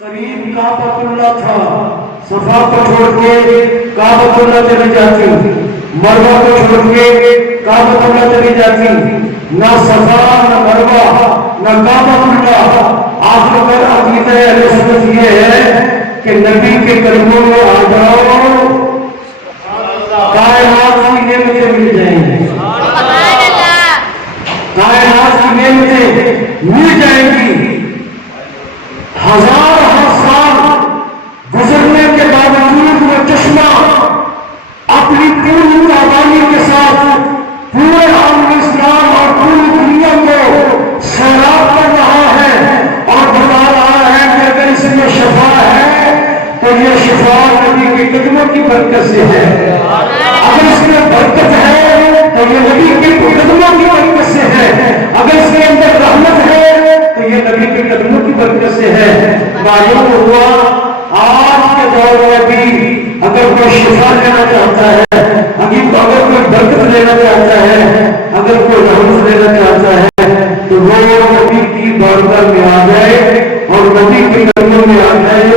قریب کعبۃ اللہ تھا، صفا کو چھوڑ کے کعبۃ اللہ چلی جاتی، مروہ کو چھوڑ کے کعبۃ اللہ چلی جاتی، نہ صفا نہ مروہ نہ کعبۃ اللہ۔ آخر کر عقیدہ اہل سنت یہ ہے کہ نبی کے قدموں میں آ جاؤ، کائنات کی نعمتیں مل جائیں گی، کائنات کی نعمتیں مل جائیں گی۔ ہزار سال گزرنے کے باوجود وہ چشمہ اپنی پوری قربانی کے ساتھ پورے عالم اسلام اور پوری دنیا کو سیراب کر رہا ہے اور بتا رہا ہے کہ اگر اس میں شفا ہے تو یہ شفا نبی کے قدموں کی برکت سے ہے، اگر اس میں برکت ہے تو یہ نبی کے قدموں کی برکت سے ہے، اگر اس کے اندر رحمت ہے تو یہ نبی کے قدموں کی برکت سے ہے۔ معلوم ہوا آج کے دور میں بھی اگر کوئی شفا لینا چاہتا ہے، اگر کوئی برکت لینا چاہتا ہے، اگر کوئی رحمت لینا چاہتا ہے تو وہ نبی کی بارگاہ میں آ جائے اور نبی کے قدموں میں آ جائے